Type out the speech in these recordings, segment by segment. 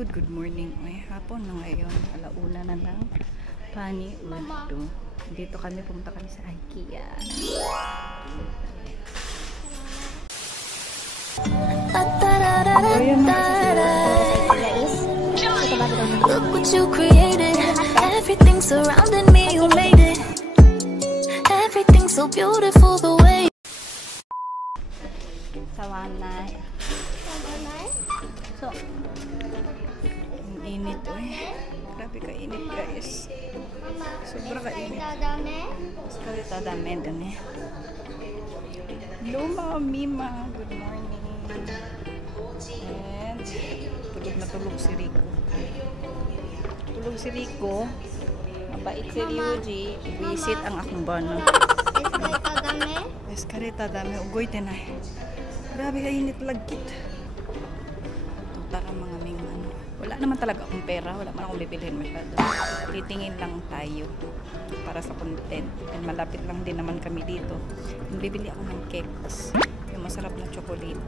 Good morning. May hapon na ngayon. Alauna na lang. Pani Urdo. Dito kami, pumunta kami sa IKEA. Look what you created. Everything surrounding me, you made it. Everything so beautiful the way. Sawanay. So, ang init grabe ka init guys. Sobra ka init. Skalita dame dame. Hello Mima, good morning. And tulog na tulog si Rico. Tulog si Rico. Mabait si Ryuji. Visit ang akong bana. Eskarita dame. Ugoy tenay. Grabe ka init lagkit. Tara mga ming ano. Wala naman talaga akong pera. Wala man akong bibilhin masyado. Titingin lang tayo para sa content. And malapit lang din naman kami dito. Bibili ako ng cakes. Yung masarap na chocolate.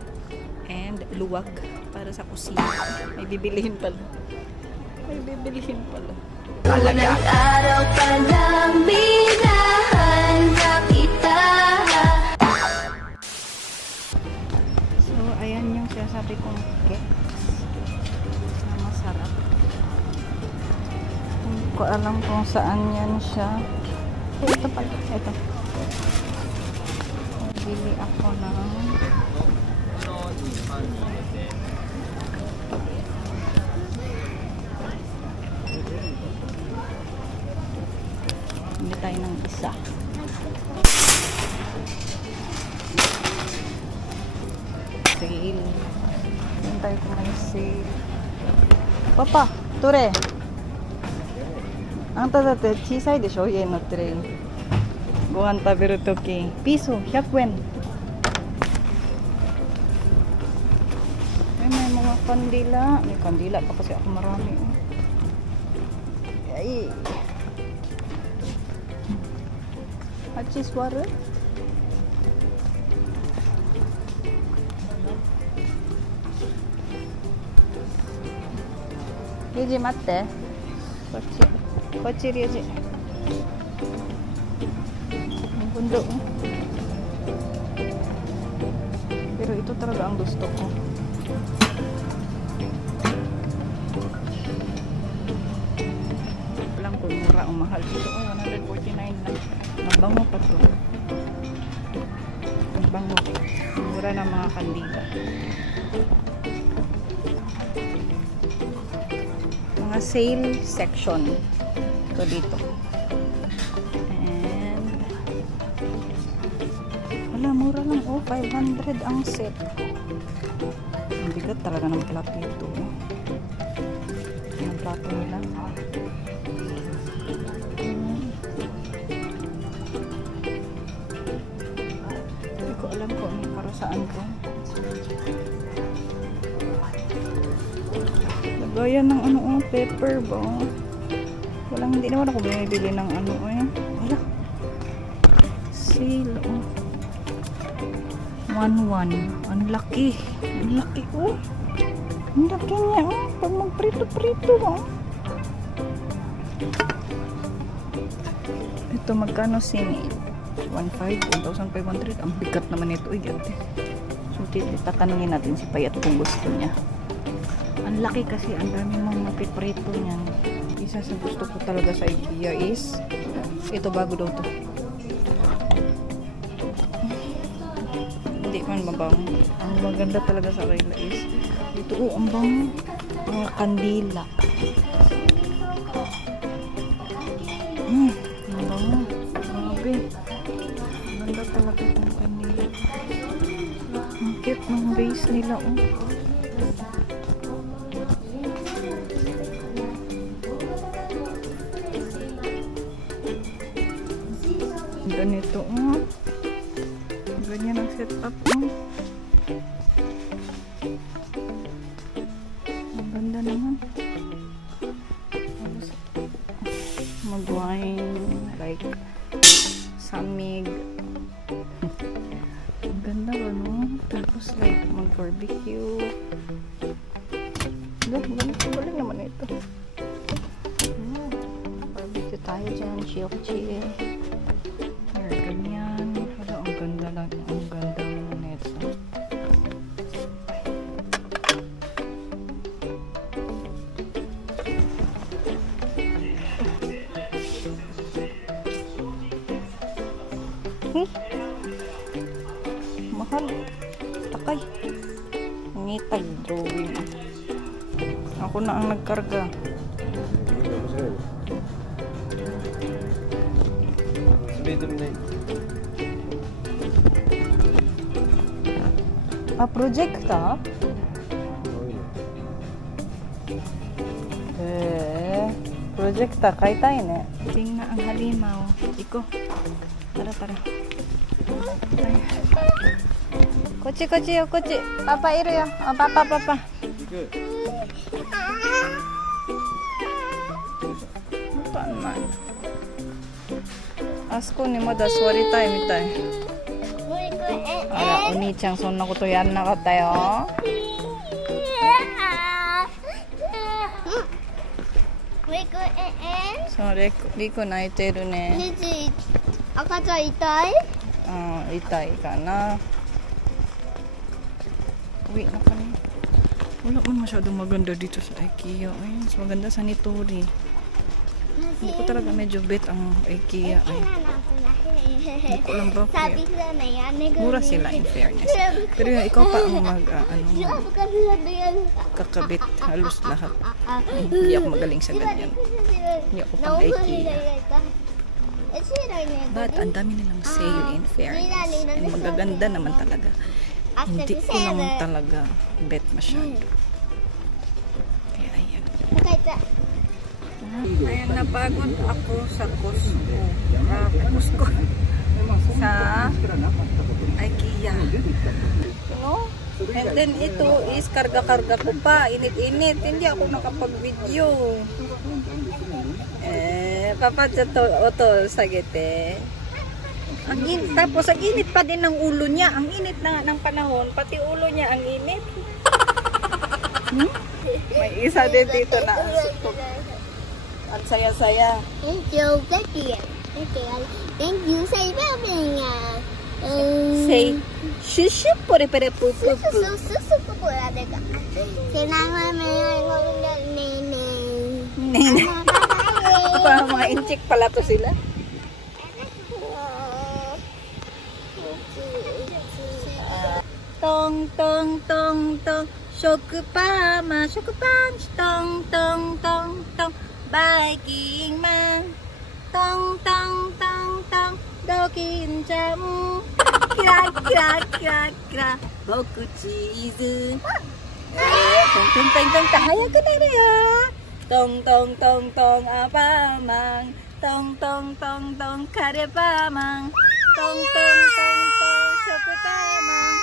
And luwag para sa kusina. May bibilihin pala. May bibilihin pala. Unang araw pa lang binahan kita. So, ayan yung sinasabi kong cake. Masarap. Hindi ko alam kung saan yan siya. Ito pala. Ito. Bili ako ng bili tayo ng isa. Sale. Yan tayo kung may sale. Papa, Tore. Anta date chisai desho, ie no tray. Gohan taberu toki. Piso, 100 yen. May mga kandila. May kandila pa kasi ako marami. Ay. Hachiswaru. Ryuji, matte. Kochi, Ryuji. Ang pundo. Pero ito talaga ang gusto ko. Alam ko, mura o mahal dito. 149 lang. Mabango pa to. Mabango. Mura ng mga kandila. Mga sale section. Ito dito. And wala, mura lang. 500 ang set. Ang bigat talaga ng plato ito. Ang plato nila. Hindi ko alam kung ano para saan ko. Lagayan ng ano, pepper ba? Walang, hindi naman ako bumibili ng ano, wala. Sale, 1-1. Ang laki. Ang laki, Ang laki niya, Pag magprito-prito, Ito, magkano sini? 1,500. Ang bigat naman ito, So, tatanungin natin si Payat kung gusto niya. Ang laki kasi, ang dami mong mapiprito niyan. Isa sa gusto ko talaga sa IKEA is ito, bago daw to. Hindi man mabango. Ang maganda talaga sa kanila is ito, ang bango. Mga kandila. Ang bango. Grabe. Ang ganda talaga itong kandila. Ang cute ng base nila, ganito, ganyan ang setup, ang ganda naman. Mag-wine, like samig. Ang ganda ba, no? Tapos like mag-barbecue. Galing naman ito. Barbecue tayo dyan. Chill. Ganyan. Hala, ang ganda lang. Ang ganda naman ito. Mahal. Takay. Ngitag drawing. Ako na ang nagkarga. Projecta? Projecta, kay tayo na. Tingnan ang halimaw. Iko. Tara. Ay. Kochi. Papa, iro yo. Oh, papa. Asko ni Mada, sorry tayo, mitai. Ara, oni-chan, sonna koto yaranatta yo. So, Riko naiteru ne. Akachan itai? Itai ka na. Uwi na kami. Wala man masyadong maganda dito sa IKEA. Ay, mas maganda sa Nitori. Hindi ko talaga medyo bet ang IKEA. Ay. Hindi ko lang ba. Mura sila in fairness. Pero ikaw pa ang kakabit halos lahat. Hindi ako magaling sa ganyan. Hindi ako pang IKEA. But ang dami nilang sale in fairness. And magaganda naman talaga. Hindi ko naman talaga bet masyado. Kaya ayan. Ayan, napagod ako sa Costco. Sa IKEA. No? And then ito is karga-karga ko pa. Init-init. Hindi ako nakapag-video. Papadyato sagete. Tapos ang init pa din ng ulo niya. Ang init na ng panahon, pati ulo niya ang init. May isa din dito na ang saya-saya. Thank you. Say say shushu pore pore pupu. Mga inchik pala to sila. Tong Shokupama Shokupanch tong Biking man tong Dokin jam kira boku cheese tong hayaku naru yo tong apamang tong karepamang tong shokupamang.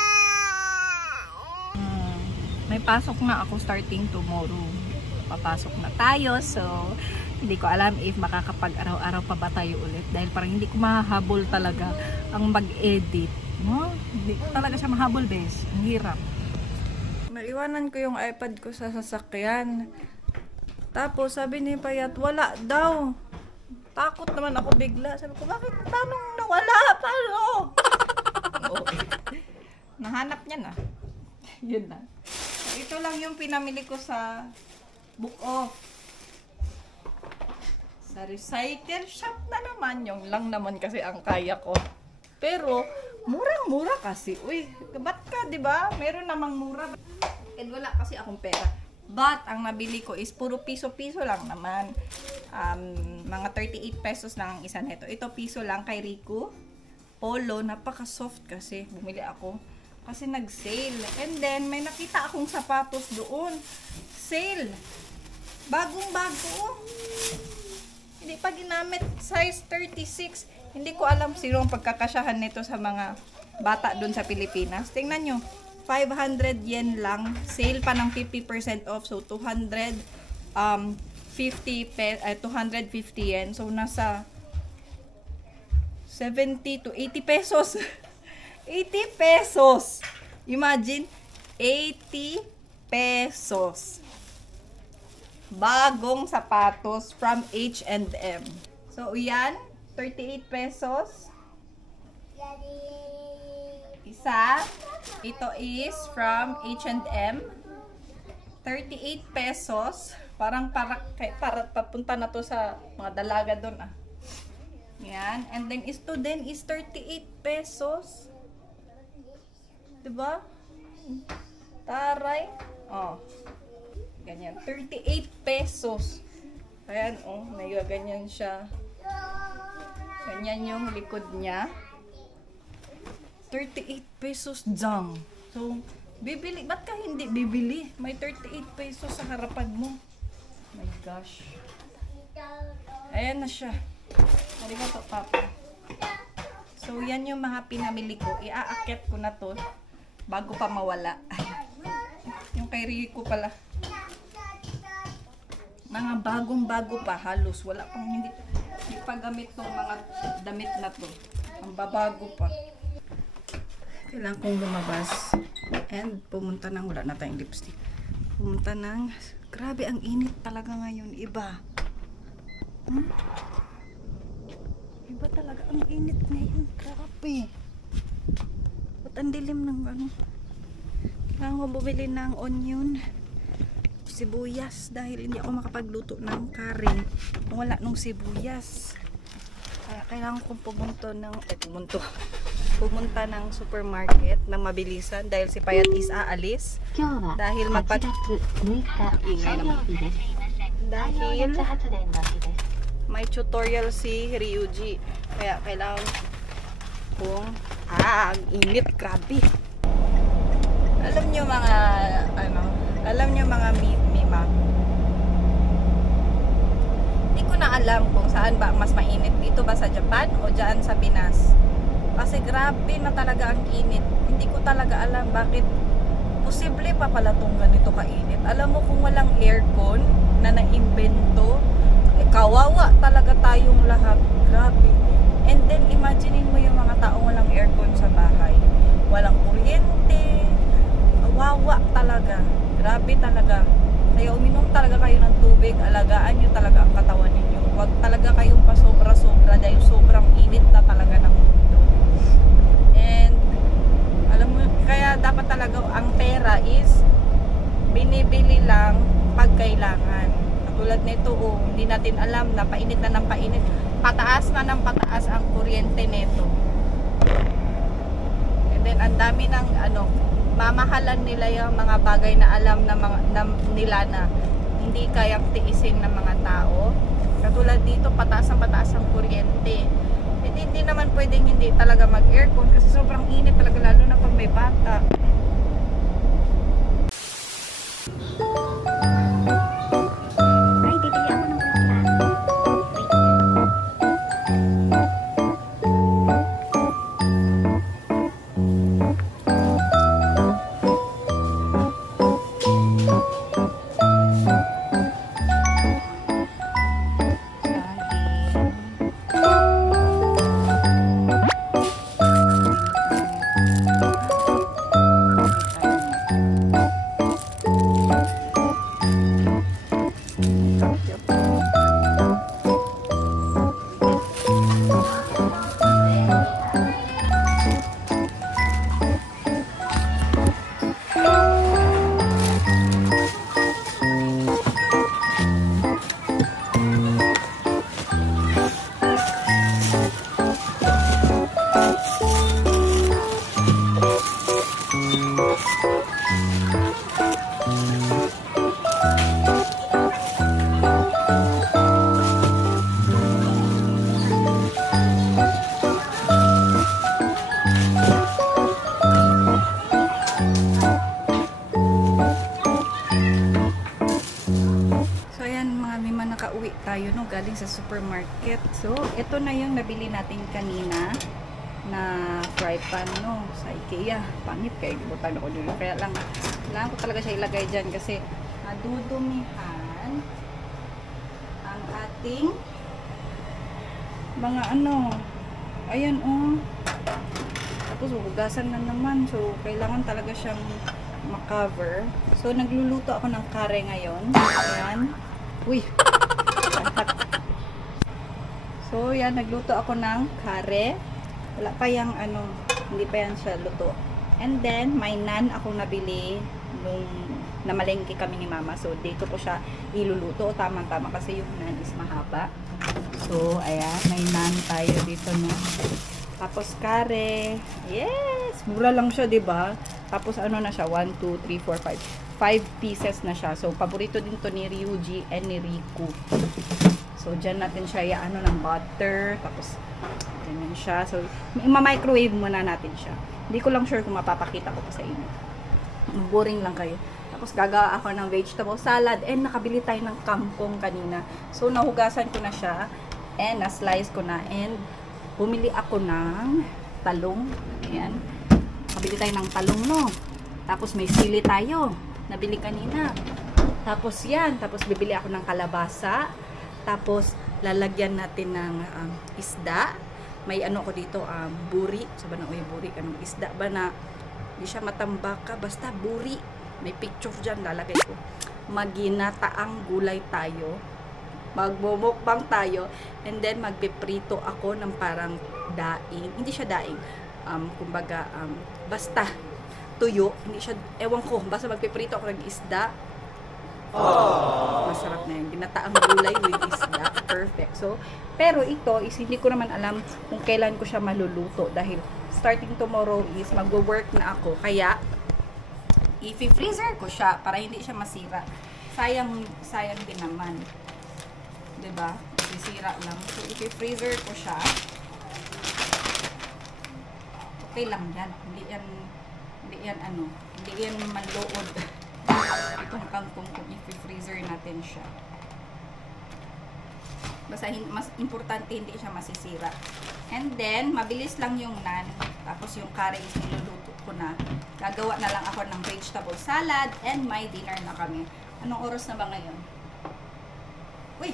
May pasok na ako starting tomorrow. Papasok na tayo. So, hindi ko alam if makakapag araw-araw pa ba tayo ulit. Dahil parang hindi ko mahabol talaga ang mag-edit. No? Hindi ko talaga siya mahabol, bes. Ang hirap. Naiwanan ko yung iPad ko sa sasakyan. Tapos, sabi ni Payat, wala daw. Takot naman ako bigla. Sabi ko, bakit tanong na wala? Paano? Oh. Nahanap niya na. Yun na. Ito lang yung pinamili ko sa Book Off. Sa recycle shop na naman. Yung lang naman kasi ang kaya ko. Pero, murang-mura kasi. Uy, ba't ka, diba? Meron namang mura. And wala kasi akong pera. But, ang nabili ko is puro piso-piso lang naman. Mga 38 pesos lang ang isa nito. Ito piso lang kay Rico. Polo, napaka-soft kasi. Bumili ako. Kasi nag-sale. And then, may nakita akong sapatos doon. Sale. Bagong-bago. Hindi pa ginamit. Size 36. Hindi ko alam sino ang pagkakasyahan nito sa mga bata doon sa Pilipinas. Tingnan nyo. 500 yen lang. Sale pa ng 50% off. So, 250 yen. So, nasa 70 to 80 pesos. 80 pesos. Imagine, 80 pesos. bagong sapatos from H&M. So, yan. 38 pesos. Isa. Ito is from H&M. 38 pesos. Parang para papunta na to sa mga dalaga doon ah. Yan. And then ito din is 38 pesos. Diba? Taray. Oh. Ganyan. 38 pesos. Ayan oh. May ganyan siya. Ganyan yung likod niya. 38 pesos dang. So, bibili. Ba't ka hindi bibili? May 38 pesos sa harapan mo. My gosh. Ayan na siya. Arigato, Papa. So, yan yung mga pinamili ko. Iaakit ko na to bago pa mawala. Yung kay Rico pala. Mga bagong-bago pa. Halos. Wala pang hindi pa gamit tong mga damit na to. Ang babago pa. Kailangan kong lumabas. And pumunta ng, wala na tayong lipstick. Pumunta ng, grabe ang init talaga ngayon. Iba. Iba talaga ang init ngayon. Grabe. Ba't ang dilim ng ano? Kailangan ko bumili ng onion, sibuyas. Dahil hindi ako makapagluto ng curry kung wala nung sibuyas. Kaya kailangan kong pumunta ng supermarket na mabilisan dahil si Payat is aalis. Dahil dahil may tutorial si Ryuji. Kaya kailangan kong ang init, grabe. Alam nyo mga mima. Hindi ko na alam kung saan ba mas mainit. Dito ba sa Japan o dyan sa Pinas? Kasi grabe na talaga ang init. Hindi ko talaga alam bakit posible pa pala itong ganito kainit. Alam mo kung walang aircon na naimbento, kawawa talaga tayong lahat. Grabe. And then imaginein mo yung mga taong walang aircon sa bahay. Walang kuryente. Kawawa talaga. Grabe talaga. Kaya uminom talaga kayo ng tubig. Alagaan nyo talaga ang katawan ninyo. Huwag talaga kayong pasobra-sobra dahil sobrang init na talaga ng mundo. And alam mo, kaya dapat talaga ang pera is binibili lang pag kailangan. Katulad nito, hindi natin alam na painit na ng painit. Pataas na ng pataas ang kuryente nito. And then ang dami ng mamahalan nila yung mga bagay na alam nila na hindi kayang tiisin ng mga tao. Katulad dito, pataas ang kuryente. Hindi naman pwedeng hindi talaga mag-aircon kasi sobrang init talaga, lalo na pag may bata. Ay, bibili ako ng tayo no, galing sa supermarket. So, ito na yung nabili natin kanina na fry pan no, sa IKEA. Pangit kayo, butang ako dito. Kaya lang, kailangan ko talaga siya ilagay dyan kasi nadudumihan ang ating mga ayan tapos hugasan na naman. So, kailangan talaga siyang makover. So, nagluluto ako ng kare ngayon. Ayan. Uy! So, yan. Nagluto ako ng kare. Wala pa yung ano, hindi pa yan siya luto. And then, may nan akong nabili nung namalengke kami ni mama. So, dito ko siya iluluto. Tama-tama kasi yung nan is mahaba. So, ayan. May nan tayo dito, no? Tapos, kare. Yes! Mura lang siya, diba? Tapos, ano na siya? 1, 2, 3, 4, 5. 5 pieces na siya. So, paborito din to ni Ryuji and ni Riku. So, dyan natin siya ano ng butter. Tapos, ganyan siya. So, ima-microwave muna natin siya. Hindi ko lang sure kung mapapakita ko pa sa inyo. Boring lang kayo. Tapos, gagawa ako ng vegetable salad. And, nakabili tayo ng kangkong kanina. So, nahugasan ko na siya. And, na-slice ko na. And, bumili ako ng talong. Ayan. Nakabili tayo ng talong, no? Tapos, may sili tayo. Nabili kanina. Tapos, yan. Tapos, bibili ako ng kalabasa. Tapos, lalagyan natin ng isda. May ano ko dito, buri. Sabi na, uy, buri. Anong isda ba na hindi siya matambaka? Basta buri. May picture dyan, lalagay ko. Maginataang gulay tayo. Magbumukbang tayo. And then, magpiprito ako ng parang daing. Hindi siya daing. Kumbaga, basta tuyo. Hindi siya, ewan ko. Basta magpiprito ako ng isda. Masarap na yun. Ginataang gulay with isda. Perfect. So, pero ito is hindi ko naman alam kung kailan ko siya maluluto dahil starting tomorrow is magwo-work na ako. Kaya, i-freezer ko siya para hindi siya masira. Sayang din naman. Diba? Sisira lang. So, i-freezer ko siya. Okay lang yan. Hindi yan manlood. Itong kangkong kung i-freezer natin siya. Basta mas importante hindi siya masisira. And then, mabilis lang yung nan. Tapos yung curry is niluluto ko na. Gagawa na lang ako ng vegetable salad and may dinner na kami. Anong oras na ba ngayon? Uy!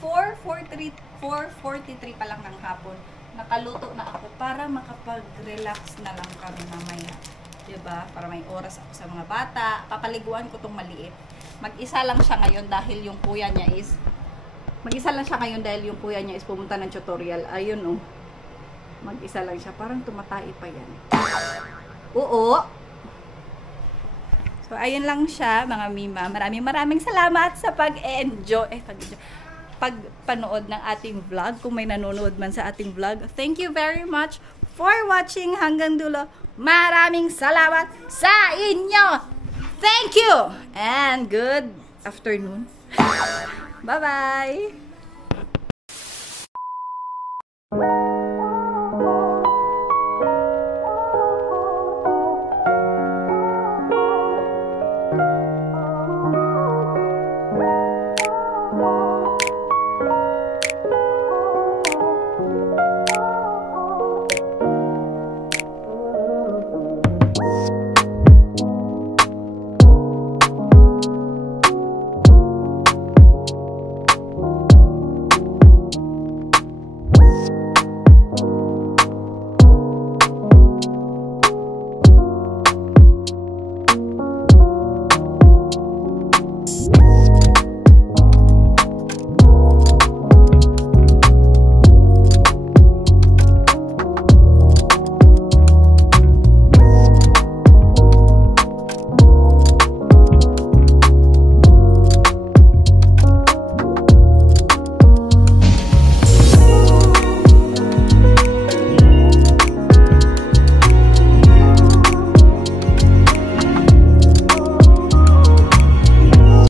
4:43 pa lang ng hapon. Nakaluto na ako para makapag-relax na lang kami mamaya. Diba? Para may oras ako sa mga bata. Papaliguan ko tong maliit. Mag-isa lang siya ngayon dahil yung kuya niya is pumunta ng tutorial. Ayun, oh. Mag-isa lang siya. Parang tumatay pa yan. Oo. So, ayun lang siya, mga mima. Maraming salamat sa pagpanood ng ating vlog. Kung may nanonood man sa ating vlog. Thank you very much for watching hanggang dulo. Maraming salamat sa inyo. Thank you and good afternoon. Bye-bye.